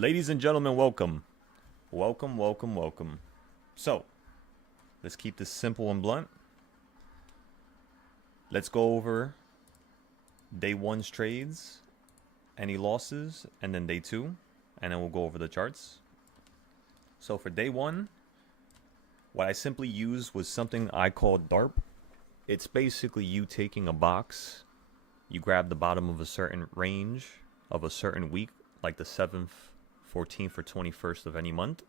Ladies and gentlemen, welcome. Welcome, welcome, welcome. So, let's keep this simple and blunt. Let's go over day one's trades, any losses, and then day two, and then we'll go over the charts. So for day one, what I simply used was something I called DARP. It's basically you taking a box, you grab the bottom of a certain range of a certain week, like the 7th, 14th, or 21st of any month,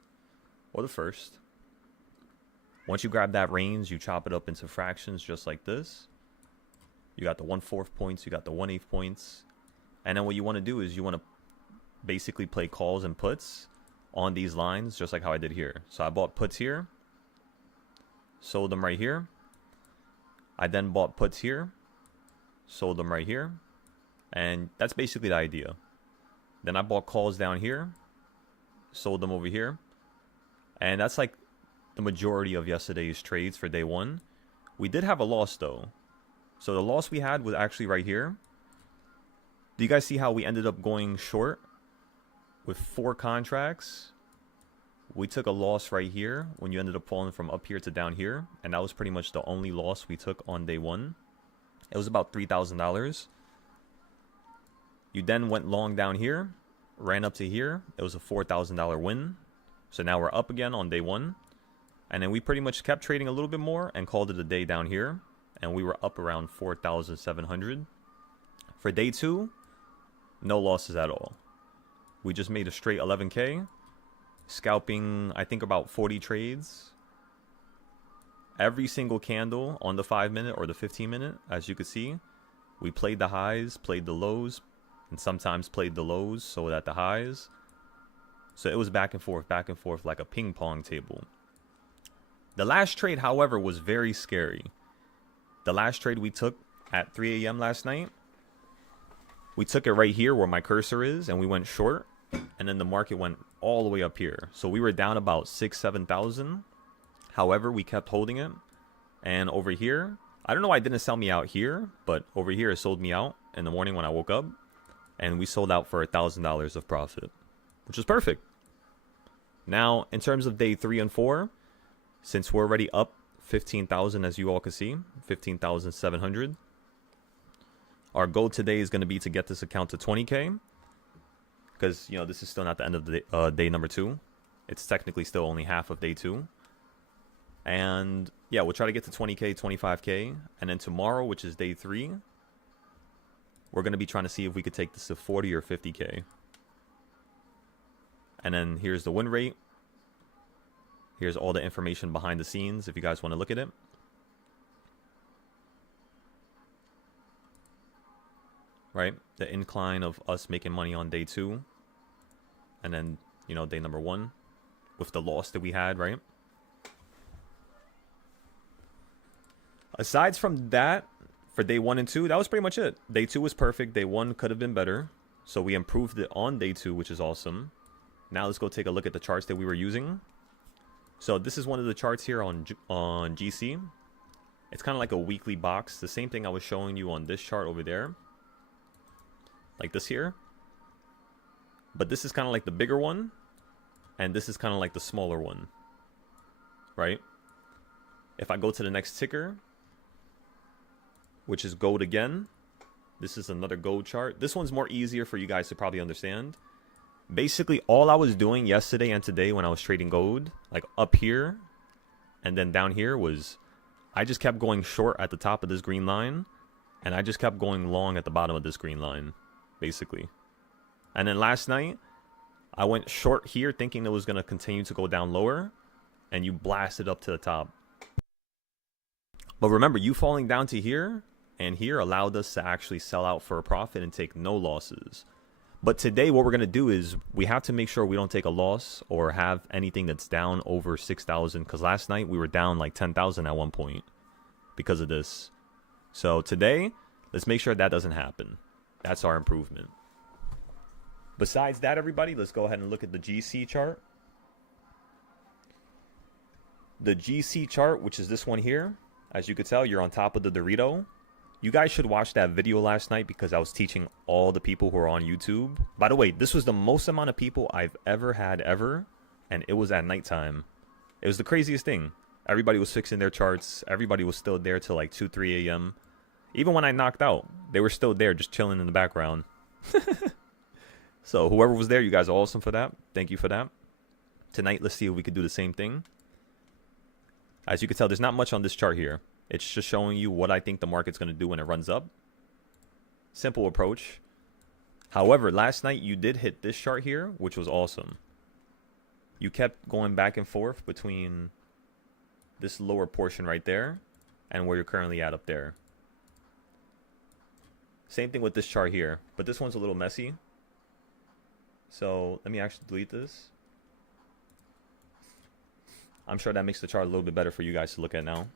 or the 1st. Once you grab that range, you chop it up into fractions just like this. You got the 1/4 points, you got the 1/8 points. And then what you want to do is you want to basically play calls and puts on these lines, just like how I did here. So I bought puts here, sold them right here. I then bought puts here, sold them right here. And that's basically the idea. Then I bought calls down here, sold them over here. And that's like the majority of yesterday's trades for day one. We did have a loss though. So the loss we had was actually right here. Do you guys see how we ended up going short with 4 contracts? We took a loss right here when you ended up falling from up here to down here. And that was pretty much the only loss we took on day one. It was about $3,000. You then went long down here, ran up to here. It was a $4,000 win. So now we're up again on day one. And then we pretty much kept trading a little bit more and called it a day down here. And we were up around 4,700. For day two, no losses at all. We just made a straight 11K. Scalping, I think, about 40 trades. Every single candle on the 5-minute or the 15-minute, as you could see. We played the highs, played the lows, and sometimes played the lows, so that the highs. So it was back and forth like a ping pong table. The last trade, however, was very scary. The last trade we took at 3 a.m. last night, we took it right here where my cursor is, and we went short, and then the market went all the way up here. So we were down about 6,000-7,000. However, we kept holding it. And over here, I don't know why it didn't sell me out here, but over here it sold me out in the morning when I woke up. And we sold out for $1,000 of profit, which is perfect. Now, in terms of day 3 and 4, since we're already up 15,000, as you all can see, 15,700. Our goal today is going to be to get this account to 20K. Because, you know, this is still not the end of the day number 2. It's technically still only half of day 2. And, yeah, we'll try to get to 20K, 25K. And then tomorrow, which is day 3, we're going to be trying to see if we could take this to 40 or 50K. And then here's the win rate. Here's all the information behind the scenes if you guys want to look at it. Right? The incline of us making money on day 2. And then, you know, day number 1 with the loss that we had, right? Aside from that, for day 1 and 2, that was pretty much it. Day 2 was perfect. Day 1 could have been better. So we improved it on day 2, which is awesome. Now let's go take a look at the charts that we were using. So this is one of the charts here on GC. It's kind of like a weekly box. The same thing I was showing you on this chart over there. Like this here. But this is kind of like the bigger one. And this is kind of like the smaller one. Right? If I go to the next ticker, which is gold again. This is another gold chart. This one's more easier for you guys to probably understand. Basically, all I was doing yesterday and today when I was trading gold, like up here and then down here, was I just kept going short at the top of this green line. And I just kept going long at the bottom of this green line, basically. And then last night, I went short here thinking it was going to continue to go down lower. And you blasted up to the top. But remember, you falling down to here and here allowed us to actually sell out for a profit and take no losses. But today, what we're going to do is we have to make sure we don't take a loss or have anything that's down over 6,000. Because last night, we were down like 10,000 at one point because of this. So today, let's make sure that doesn't happen. That's our improvement. Besides that, everybody, let's go ahead and look at the GC chart. The GC chart, which is this one here. As you can tell, you're on top of the Dorito. You guys should watch that video last night because I was teaching all the people who are on YouTube. By the way, this was the most amount of people I've ever had ever, and it was at nighttime. It was the craziest thing. Everybody was fixing their charts. Everybody was still there till like 2, 3 a.m. Even when I knocked out, they were still there just chilling in the background. So whoever was there, you guys are awesome for that. Thank you for that. Tonight, let's see if we could do the same thing. As you can tell, there's not much on this chart here. It's just showing you what I think the market's going to do when it runs up. Simple approach. However, last night you did hit this chart here, which was awesome. You kept going back and forth between this lower portion right there and where you're currently at up there. Same thing with this chart here, but this one's a little messy. So let me actually delete this. I'm sure that makes the chart a little bit better for you guys to look at now.